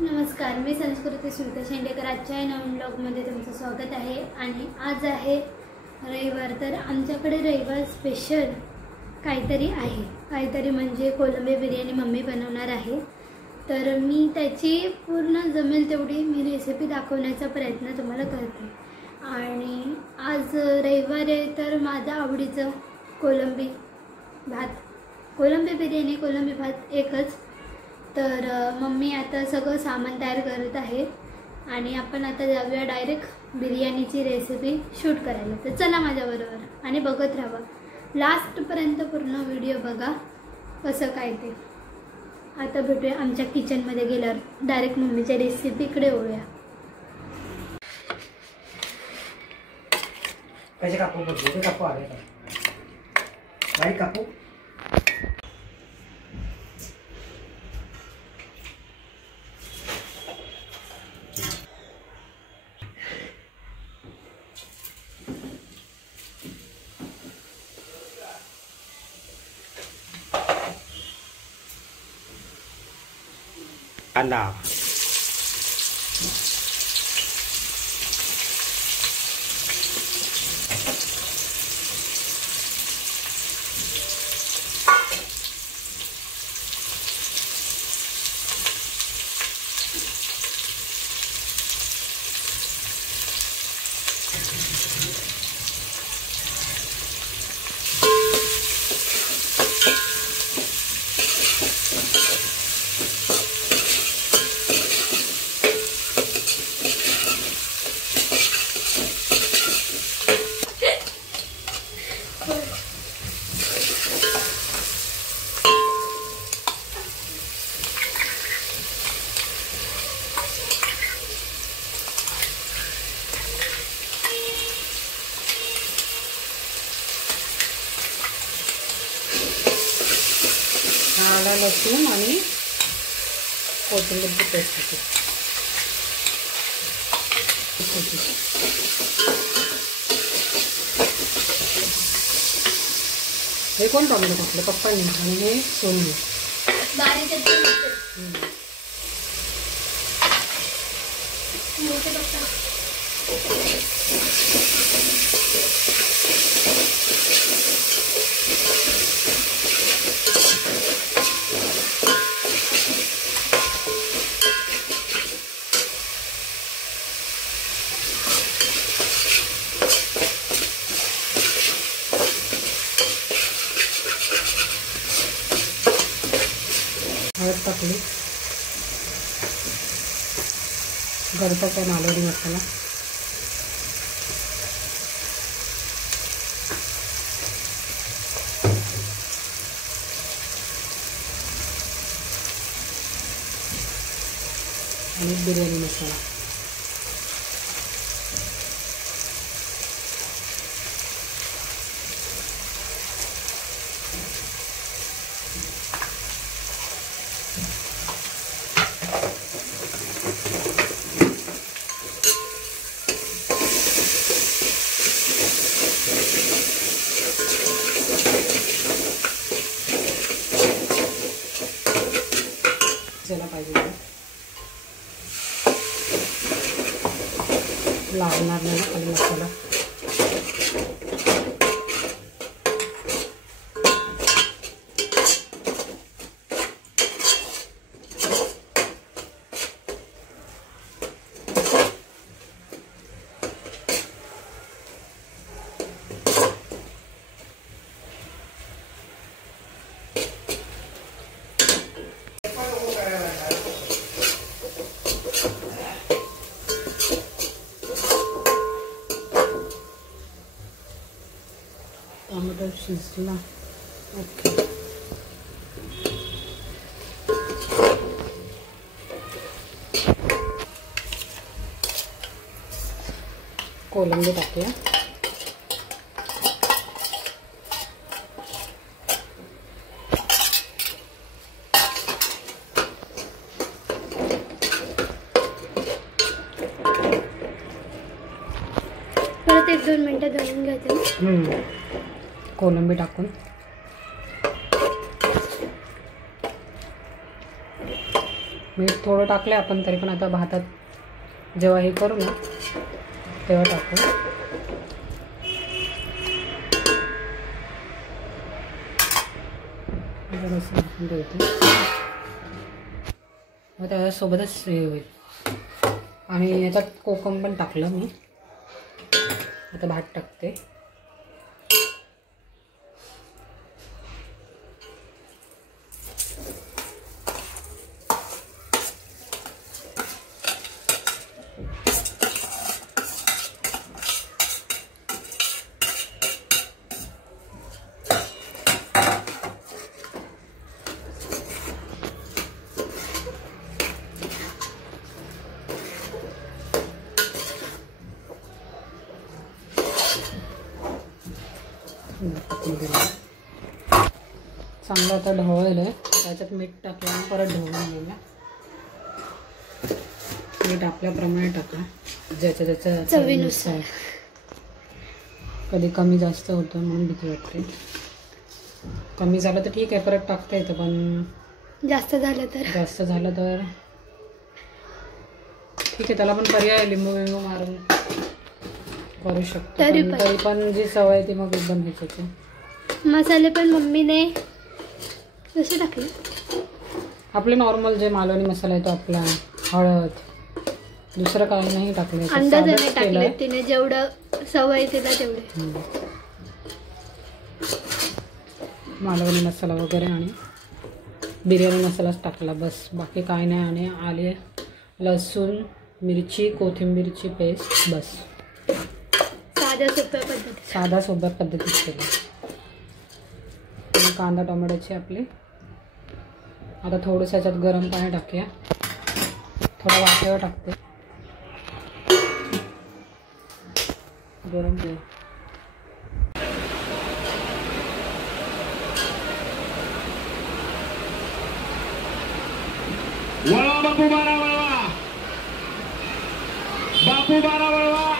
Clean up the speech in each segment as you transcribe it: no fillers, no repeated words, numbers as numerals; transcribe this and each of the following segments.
नमस्कार, मी संस्कृती स्मिता शेंडेकर। आजच्या नवीन ब्लॉगमध्ये तुमचं स्वागत आहे। आणि आज आहे रविवार, तर आमच्याकडे रविवार स्पेशल काहीतरी म्हणजे कोलंबी बिर्याणी मम्मी बनवणार आहे। तर मी त्याची पूर्ण जमेल तेवढी मी रेसिपी दाखवण्याचा प्रयत्न तुम्हाला करते। आणि आज रविवार आहे तर माझ्या आवडीचं कोलंबी बिर्याणी, कोलंबी भात एकच। तर मम्मी आता सगळं सामान तयार करत आहे आणि आपण आता जाऊया डायरेक्ट बिर्याणीची रेसिपी शूट करायला। तर चला माझ्याबरोबर आणि बघत राहा, लास्टपर्यंत पूर्ण व्हिडिओ बघा कसं काय ते। आता भेटूया आमच्या किचनमध्ये गेल्यावर, डायरेक्ट मम्मीच्या रेसिपीकडे वळूया। कैसे कापू बोलते कापू आले का बारीक कापू। कांदा आला लसूण आणि कोथिंबीरची पेस्ट हे कोण टोमॅटो टाकले पप्पांनी आणि हे सोनली बारीक हळद टाकली, गडपचा मालवणी मसाला, आणि बिर्याणी मसाला। त्याला पाहिजे लागणार नाही खाली मसाला। टोमॅटो शिजला, ओके। कोलंबी टाकूया, परत 1-2 मिनिटं दळून घ्यायचं। कोलंबी टाकून मीठ थोडं टाकलं आपण, तरी पण आता भातात जेव्हा हे करू ना तेव्हा टाकू. ठेवते मग त्याच्यासोबतच हे होईल. आणि याच्यात कोकम पण टाकलं मी. आता भात टाकते. चांगलं आता ढवळलं आहे. त्याच्यात मीठ टाकलं आणि परत ढवळून गेलं. मीठ आपल्याप्रमाणे टाका, ज्याच्या ज्याच्या चवीनुसार. कधी कमी जास्त होतं म्हणून भीती वाटते. कमी झालं तर ठीक आहे, परत टाकता येतं, पण जास्त झालं तर ठीक आहे. त्याला पण पर्याय लिंबू मारून करू शकतो. तरी पण जी सवय ती मग एकदम हेच होते. मसाले पण मम्मीने कसे टाकले? आपले नॉर्मल जे मालवणी मसाला आहे तो आपला. हळद, दुसरं काही नाही टाकलं. अंदाजाने टाकले तिने, जेवढं सवय तिला तेवढे. मालवणी मसाला वगैरे आणि बिर्याणी मसालाच टाकला बस, बाकी काय नाही. आणि आले लसूण, मिरची, कोथिंबीरची पेस्ट बस. साधा सोप्या पद्धतीत केलं. आणि कांदा टोमॅटोची आपली. आता थोडंसं याच्यात गरम पाणी टाकूया. थोडा वाफेवर टाकते. गरम पाणी. वळवा बापू बारा वळवा, बापू बारा वळवा.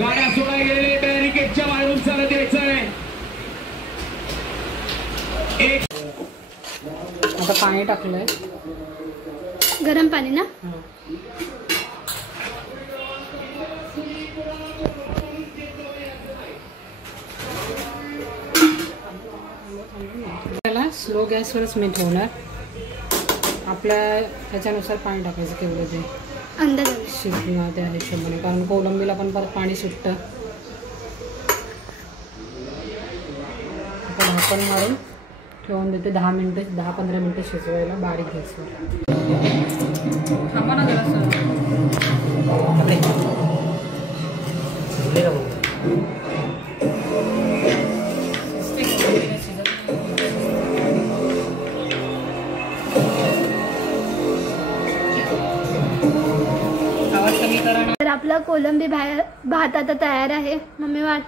गाड्या सोडाय गेलेले बॅरिकेडच्या बाहेरून चालत यायचंय. आता पाणी टाकलंय, गरम पाणी ना. त्याला स्लो गॅसवरच मी ठेवणार. आपल्या ह्याच्यानुसार पाणी टाकायचं केवढं ते अंदाज शिजणार त्या हिशोबाने, कारण कोलंबीला पण परत पाणी सुटतं. आता झाकण मारून ठेवून देते 10 मिनटं, 10-15 मिनटं शिजवायला बारीक गॅसवर. थांबा ना जरासं. तर आपला कोलंबी भात आता तयार आहे. मम्मी वाट.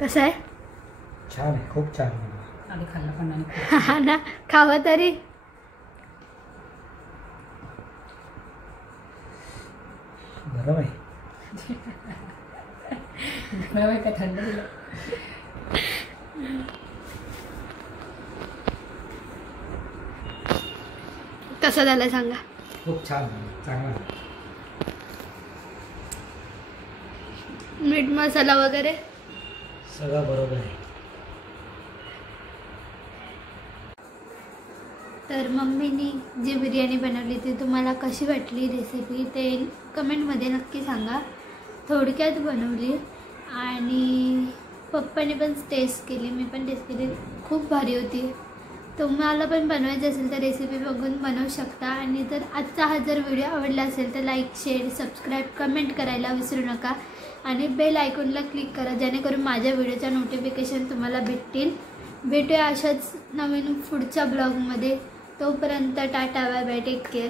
कसं आहे? छान आहे, खूप छान आहे. आधी खाल्लं पण नाही. हा ना, खावं तरी. गरम आहे. गरम आहे का थंड दिलं? कसं झालं सांगा. खूप छान आहे, चांगला आहे. मीठ मसाला वगैरे सगळं बरोबर आहे. तर मम्मीनी जी बिर्याणी बनवली ती तुम्हाला कशी वाटली रेसिपी ते कमेंटमध्ये नक्की सांगा. थोडक्यात बनवली आणि पप्पाने पण टेस्ट केली, मी पण टेस्ट केली. खूप भारी होती. तुम्हाला पण बनवायचं असेल तर रेसिपी बघून बनवू शकता. आणि जर आजचा हा जर व्हिडिओ आवडला असेल तर लाईक, शेअर, सबस्क्राईब, कमेंट करायला विसरू नका. आणि बेल आयकॉनला क्लिक करा जेणेकरून माझ्या व्हिडिओच्या नोटिफिकेशन तुम्हाला भेटतील. भेटूया अशाच नवीन पुढच्या ब्लॉगमध्ये. तोपर्यंत tata, bye bye, take care.